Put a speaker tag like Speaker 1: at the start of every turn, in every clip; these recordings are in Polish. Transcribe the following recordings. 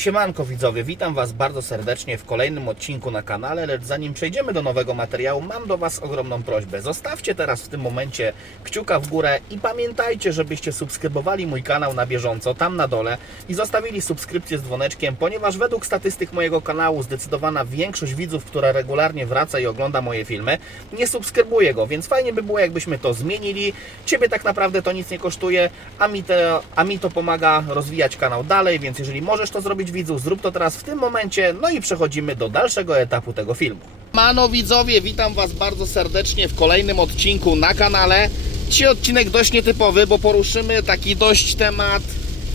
Speaker 1: Siemanko widzowie, witam Was bardzo serdecznie w kolejnym odcinku na kanale, lecz zanim przejdziemy do nowego materiału, mam do Was ogromną prośbę. Zostawcie teraz w tym momencie kciuka w górę i pamiętajcie, żebyście subskrybowali mój kanał na bieżąco, tam na dole i zostawili subskrypcję z dzwoneczkiem, ponieważ według statystyk mojego kanału zdecydowana większość widzów, która regularnie wraca i ogląda moje filmy, nie subskrybuje go, więc fajnie by było jakbyśmy to zmienili. Ciebie tak naprawdę to nic nie kosztuje, a mi to, a mi to pomaga rozwijać kanał dalej, więc jeżeli możesz to zrobić widzów, zrób to teraz w tym momencie, no i przechodzimy do dalszego etapu tego filmu. Mano widzowie, witam Was bardzo serdecznie w kolejnym odcinku na kanale. Dzisiaj odcinek dość nietypowy, bo poruszymy taki dość temat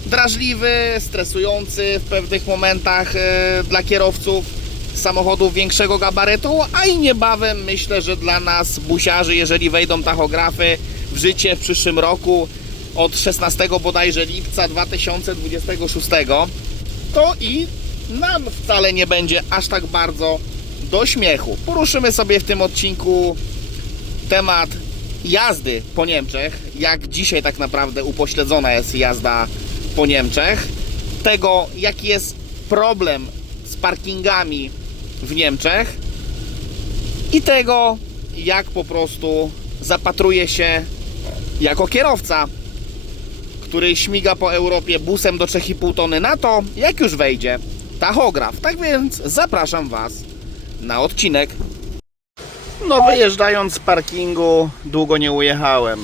Speaker 1: drażliwy, stresujący w pewnych momentach e, dla kierowców samochodów większego gabarytu, a i niebawem myślę, że dla nas busiarzy, jeżeli wejdą tachografy w życie w przyszłym roku od 16 bodajże lipca 2026, to i nam wcale nie będzie aż tak bardzo do śmiechu. Poruszymy sobie w tym odcinku temat jazdy po Niemczech, jak dzisiaj tak naprawdę upośledzona jest jazda po Niemczech, tego jaki jest problem z parkingami w Niemczech. I tego jak po prostu zapatruje się jako kierowca, który śmiga po Europie busem do 3,5 tony na to, jak już wejdzie tachograf. Tak więc zapraszam Was na odcinek. No wyjeżdżając z parkingu długo nie ujechałem.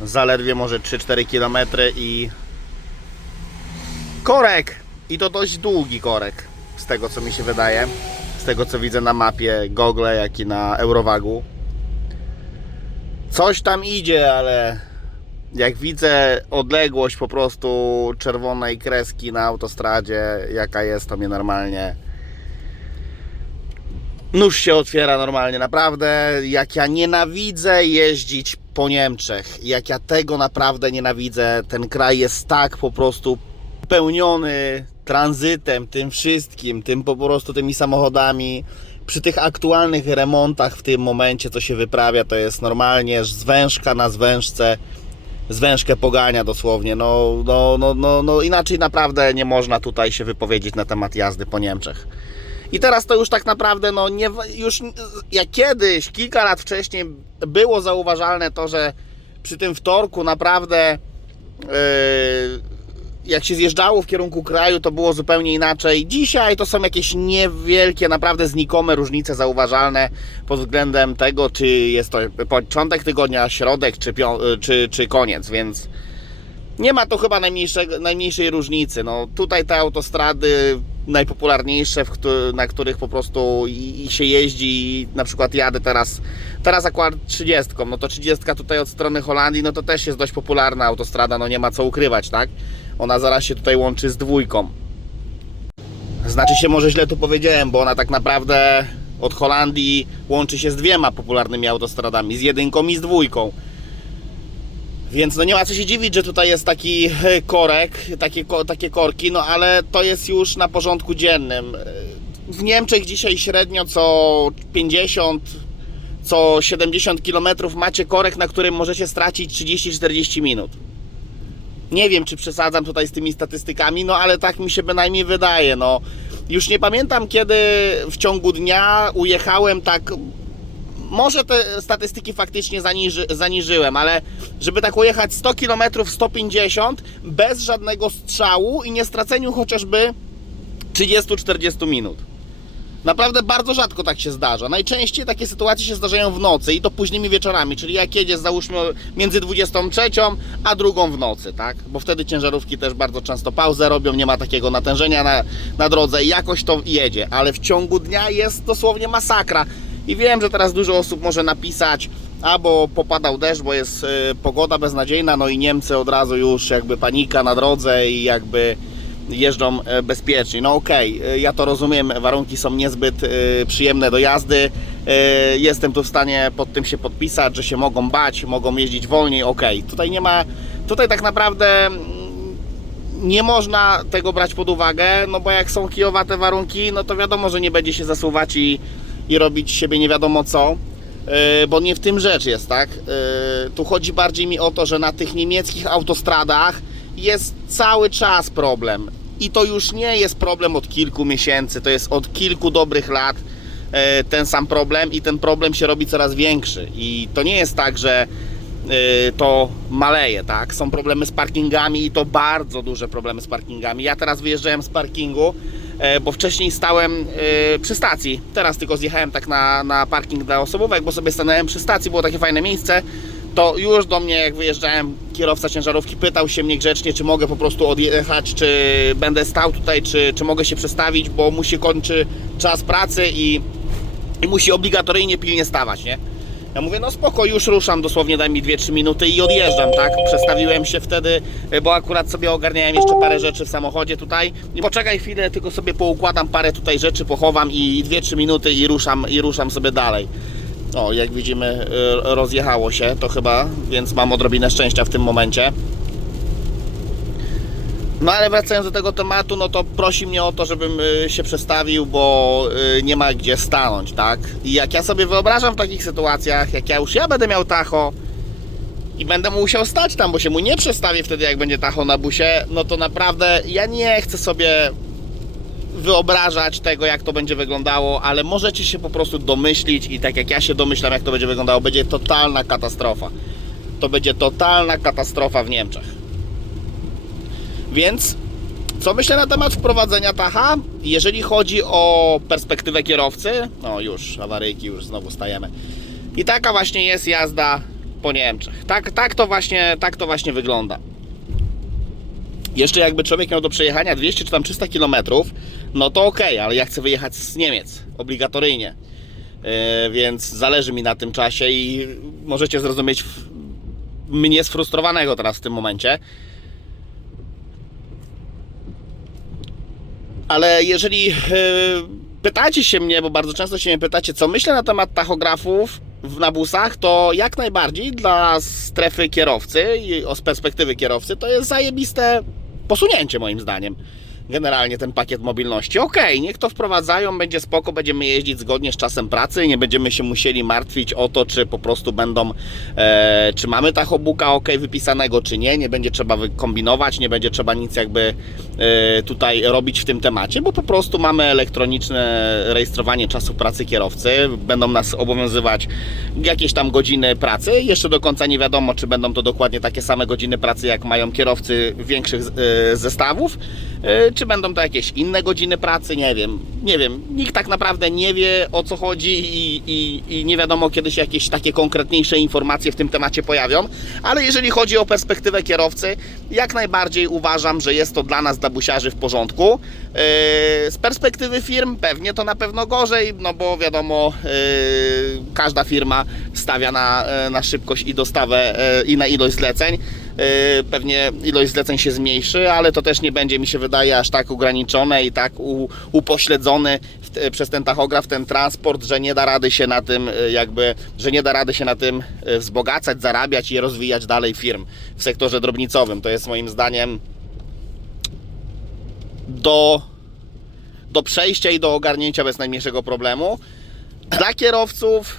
Speaker 1: Zaledwie może 3-4 km i korek. I to dość długi korek, z tego co mi się wydaje. Z tego co widzę na mapie Google, jak i na Eurowagu. Coś tam idzie, ale jak widzę odległość po prostu czerwonej kreski na autostradzie, jaka jest, to mnie normalnie nóż się otwiera normalnie, naprawdę. Jak ja nienawidzę jeździć po Niemczech, jak ja tego naprawdę nienawidzę, ten kraj jest tak po prostu pełniony tranzytem, tym wszystkim, tym po prostu tymi samochodami. Przy tych aktualnych remontach w tym momencie, co się wyprawia, to jest normalnie zwężka na zwężce, zwężkę pogania dosłownie. No, no, no, no, no inaczej naprawdę nie można tutaj się wypowiedzieć na temat jazdy po Niemczech. I teraz to już tak naprawdę, no nie, już jak kiedyś, kilka lat wcześniej było zauważalne to, że przy tym wtorku naprawdę yy, jak się zjeżdżało w kierunku kraju, to było zupełnie inaczej. Dzisiaj to są jakieś niewielkie, naprawdę znikome różnice zauważalne pod względem tego, czy jest to początek tygodnia, środek, czy, czy, czy koniec, więc nie ma to chyba najmniejszej różnicy. No, tutaj te autostrady najpopularniejsze, na których po prostu i się jeździ, na przykład jadę teraz, teraz akurat 30, no to 30 tutaj od strony Holandii, no to też jest dość popularna autostrada, no nie ma co ukrywać, tak? Ona zaraz się tutaj łączy z dwójką. Znaczy się może źle tu powiedziałem, bo ona tak naprawdę od Holandii łączy się z dwiema popularnymi autostradami, z jedynką i z dwójką. Więc no nie ma co się dziwić, że tutaj jest taki e, korek, takie, takie korki, no ale to jest już na porządku dziennym. W Niemczech dzisiaj średnio co 50, co 70 km macie korek, na którym możecie stracić 30-40 minut. Nie wiem, czy przesadzam tutaj z tymi statystykami, no ale tak mi się bynajmniej wydaje. No. Już nie pamiętam, kiedy w ciągu dnia ujechałem tak może te statystyki faktycznie zaniży, zaniżyłem, ale żeby tak ujechać 100 km, 150 bez żadnego strzału i nie straceniu chociażby 30-40 minut. Naprawdę bardzo rzadko tak się zdarza. Najczęściej takie sytuacje się zdarzają w nocy i to późnymi wieczorami, czyli jak jedziesz załóżmy między 23 a drugą w nocy, tak? Bo wtedy ciężarówki też bardzo często pauzę robią, nie ma takiego natężenia na, na drodze i jakoś to jedzie, ale w ciągu dnia jest dosłownie masakra. I wiem, że teraz dużo osób może napisać, albo popadał deszcz, bo jest y, pogoda beznadziejna, no i Niemcy od razu już jakby panika na drodze i jakby jeżdżą e, bezpiecznie. No okej, e, ja to rozumiem, warunki są niezbyt e, przyjemne do jazdy. Jestem tu w stanie pod tym się podpisać, że się mogą bać, mogą jeździć wolniej, okej. Tutaj nie ma, tutaj tak naprawdę mm, nie można tego brać pod uwagę, no bo jak są kijowate warunki, no to wiadomo, że nie będzie się zasuwać i, i robić siebie nie wiadomo co. Bo nie w tym rzecz jest, tak? Tu chodzi bardziej mi o to, że na tych niemieckich autostradach jest cały czas problem. I to już nie jest problem od kilku miesięcy, to jest od kilku dobrych lat e, ten sam problem i ten problem się robi coraz większy. I to nie jest tak, że y, to maleje, tak? Są problemy z parkingami i to bardzo duże problemy z parkingami. Ja teraz wyjeżdżałem z parkingu, e, bo wcześniej stałem e, przy stacji. Teraz tylko zjechałem tak na, na parking dla osobówek, bo sobie stanąłem przy stacji, było takie fajne miejsce. To już do mnie, jak wyjeżdżałem, kierowca ciężarówki pytał się mnie grzecznie, czy mogę po prostu odjechać, czy będę stał tutaj, czy, czy mogę się przestawić, bo mu się kończy czas pracy i, i musi obligatoryjnie pilnie stawać, nie? Ja mówię, no spoko, już ruszam, dosłownie daj mi 2-3 minuty i odjeżdżam, tak? Przestawiłem się wtedy, y, bo akurat sobie ogarniałem jeszcze parę rzeczy w samochodzie tutaj. I poczekaj chwilę, tylko sobie poukładam parę tutaj rzeczy, pochowam i 2-3 minuty i ruszam, i ruszam sobie dalej. O, jak widzimy, y, rozjechało się to chyba, więc mam odrobinę szczęścia w tym momencie. No ale wracając do tego tematu, no to prosi mnie o to, żebym y, się przestawił, bo y, nie ma gdzie stanąć, tak? I jak ja sobie wyobrażam w takich sytuacjach, jak ja już ja będę miał tacho i będę musiał stać tam, bo się mu nie przestawię wtedy, jak będzie tacho na busie, no to naprawdę ja nie chcę sobie wyobrażać tego, jak to będzie wyglądało, ale możecie się po prostu domyślić i tak jak ja się domyślam, jak to będzie wyglądało, będzie totalna katastrofa. To będzie totalna katastrofa w Niemczech. Więc co myślę na temat wprowadzenia tacha? Jeżeli chodzi o perspektywę kierowcy, no już, awaryjki, już znowu stajemy. I taka właśnie jest jazda po Niemczech. Tak, tak, to, właśnie, tak to właśnie wygląda. Jeszcze jakby człowiek miał do przejechania 200 czy tam 300 km, no to ok, ale ja chcę wyjechać z Niemiec obligatoryjnie. Yy, więc zależy mi na tym czasie i możecie zrozumieć mnie sfrustrowanego teraz w tym momencie. Ale jeżeli e, pytacie się mnie, bo bardzo często się mnie pytacie, co myślę na temat tachografów na busach, to jak najbardziej dla strefy kierowcy i z perspektywy kierowcy to jest zajebiste posunięcie moim zdaniem. Generalnie ten pakiet mobilności. Okej, niech to wprowadzają, będzie spoko, będziemy jeździć zgodnie z czasem pracy, nie będziemy się musieli martwić o to, czy po prostu będą, e, czy mamy tachobuka ok wypisanego, czy nie, nie będzie trzeba kombinować, nie będzie trzeba nic jakby e, tutaj robić w tym temacie, bo po prostu mamy elektroniczne rejestrowanie czasu pracy kierowcy, będą nas obowiązywać jakieś tam godziny pracy, jeszcze do końca nie wiadomo, czy będą to dokładnie takie same godziny pracy, jak mają kierowcy większych e, zestawów, czy będą to jakieś inne godziny pracy, nie wiem, nie wiem, nikt tak naprawdę nie wie o co chodzi i, i, i nie wiadomo kiedy się jakieś takie konkretniejsze informacje w tym temacie pojawią, ale jeżeli chodzi o perspektywę kierowcy, jak najbardziej uważam, że jest to dla nas, dla busiarzy w porządku. Yy, Z perspektywy firm pewnie to na pewno gorzej, no bo wiadomo, yy, każda firma stawia na, e, na szybkość i dostawę e, i na ilość zleceń. Yy, Pewnie ilość zleceń się zmniejszy, ale to też nie będzie, mi się wydaje, aż tak ograniczone i tak upośledzony przez ten tachograf, ten transport, że nie da rady się na tym e, jakby, że nie da rady się na tym e, wzbogacać, zarabiać i rozwijać dalej firm w sektorze drobnicowym. To jest moim zdaniem do, do przejścia i do ogarnięcia bez najmniejszego problemu. Dla kierowców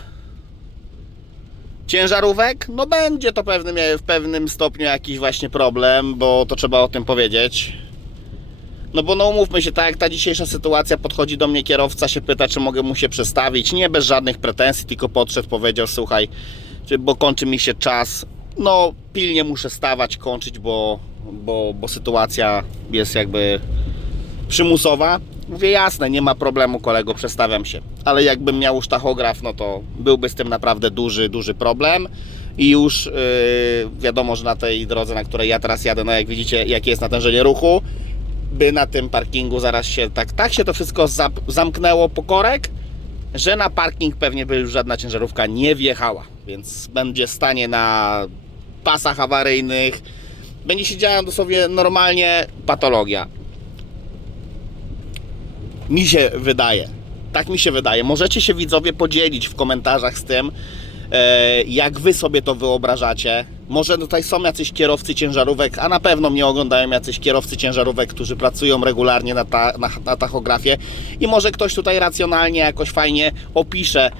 Speaker 1: ciężarówek, no będzie to pewnym, w pewnym stopniu jakiś właśnie problem, bo to trzeba o tym powiedzieć. No bo no umówmy się, tak jak ta dzisiejsza sytuacja, podchodzi do mnie kierowca, się pyta, czy mogę mu się przestawić. Nie bez żadnych pretensji, tylko podszedł, powiedział, słuchaj, bo kończy mi się czas. No pilnie muszę stawać, kończyć, bo, bo, bo sytuacja jest jakby przymusowa. Mówię jasne, nie ma problemu kolego, przestawiam się. Ale jakbym miał już tachograf, no to byłby z tym naprawdę duży, duży problem. I już yy, wiadomo, że na tej drodze, na której ja teraz jadę, no jak widzicie, jakie jest natężenie ruchu, by na tym parkingu zaraz się tak, tak się to wszystko zamknęło po korek, że na parking pewnie by już żadna ciężarówka nie wjechała. Więc będzie stanie na pasach awaryjnych, będzie się działa dosłownie normalnie patologia. Mi się wydaje. Tak mi się wydaje. Możecie się widzowie podzielić w komentarzach z tym, e, jak wy sobie to wyobrażacie. Może tutaj są jacyś kierowcy ciężarówek, a na pewno mnie oglądają jacyś kierowcy ciężarówek, którzy pracują regularnie na, ta, na, na tachografie i może ktoś tutaj racjonalnie jakoś fajnie opisze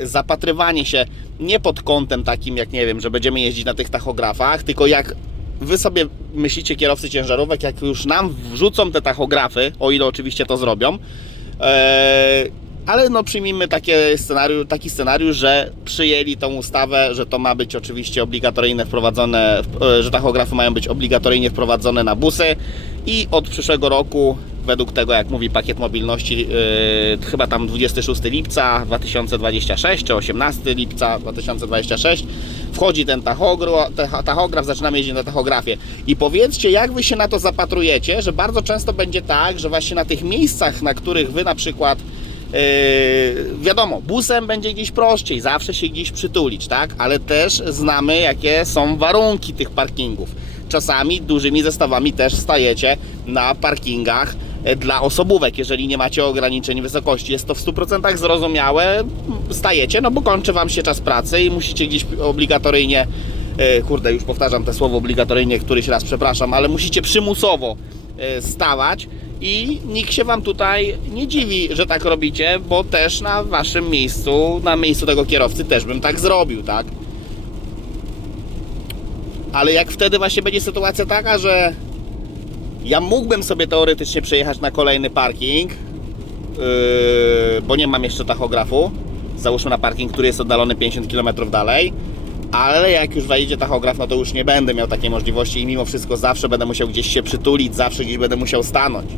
Speaker 1: e, zapatrywanie się nie pod kątem takim, jak nie wiem, że będziemy jeździć na tych tachografach, tylko jak wy sobie myślicie, kierowcy ciężarówek, jak już nam wrzucą te tachografy, o ile oczywiście to zrobią, e, ale no przyjmijmy scenariusz, taki scenariusz, że przyjęli tą ustawę, że to ma być oczywiście obligatoryjne wprowadzone, e, że tachografy mają być obligatoryjnie wprowadzone na busy i od przyszłego roku, według tego jak mówi pakiet mobilności, yy, chyba tam 26 lipca 2026 czy 18 lipca 2026 wchodzi ten tachograf, tachograf, zaczynamy jeździć na tachografie. I powiedzcie, jak wy się na to zapatrujecie, że bardzo często będzie tak, że właśnie na tych miejscach, na których wy na przykład Yy, wiadomo, busem będzie gdzieś prościej, zawsze się gdzieś przytulić, tak? Ale też znamy, jakie są warunki tych parkingów. Czasami dużymi zestawami też stajecie na parkingach dla osobówek, jeżeli nie macie ograniczeń wysokości. Jest to w 100% zrozumiałe. Stajecie, no bo kończy Wam się czas pracy i musicie gdzieś obligatoryjnie, e, kurde, już powtarzam te słowo obligatoryjnie któryś raz, przepraszam, ale musicie przymusowo e, stawać i nikt się Wam tutaj nie dziwi, że tak robicie, bo też na Waszym miejscu, na miejscu tego kierowcy też bym tak zrobił, tak? Ale jak wtedy właśnie będzie sytuacja taka, że ja mógłbym sobie teoretycznie przejechać na kolejny parking, yy, bo nie mam jeszcze tachografu, załóżmy na parking, który jest oddalony 50 km dalej, ale jak już wejdzie tachograf, no to już nie będę miał takiej możliwości i mimo wszystko zawsze będę musiał gdzieś się przytulić, zawsze gdzieś będę musiał stanąć.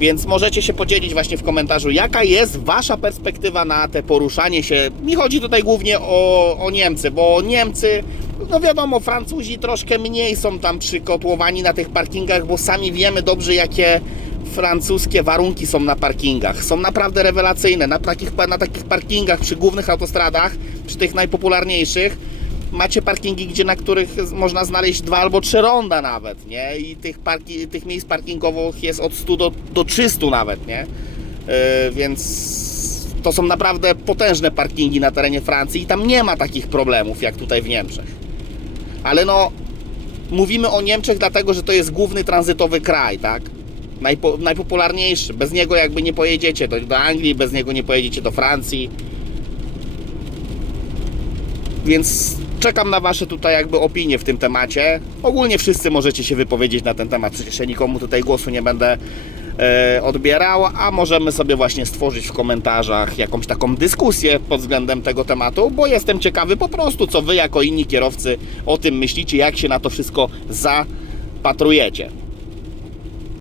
Speaker 1: Więc możecie się podzielić właśnie w komentarzu, jaka jest Wasza perspektywa na te poruszanie się. Mi chodzi tutaj głównie o, o Niemcy, bo Niemcy, no wiadomo, Francuzi troszkę mniej są tam przykotłowani na tych parkingach, bo sami wiemy dobrze, jakie francuskie warunki są na parkingach. Są naprawdę rewelacyjne. Na takich, na takich parkingach przy głównych autostradach, przy tych najpopularniejszych, macie parkingi, gdzie na których można znaleźć dwa albo trzy ronda nawet, nie? I tych, parki, tych miejsc parkingowych jest od 100 do, do 300 nawet, nie? Yy, więc to są naprawdę potężne parkingi na terenie Francji i tam nie ma takich problemów jak tutaj w Niemczech. Ale no, mówimy o Niemczech dlatego, że to jest główny tranzytowy kraj, tak? Najpo, najpopularniejszy. Bez niego jakby nie pojedziecie do, do Anglii, bez niego nie pojedziecie do Francji. Więc czekam na Wasze tutaj jakby opinie w tym temacie. Ogólnie wszyscy możecie się wypowiedzieć na ten temat, przecież ja nikomu tutaj głosu nie będę odbierał, a możemy sobie właśnie stworzyć w komentarzach jakąś taką dyskusję pod względem tego tematu, bo jestem ciekawy po prostu, co Wy jako inni kierowcy o tym myślicie, jak się na to wszystko zapatrujecie.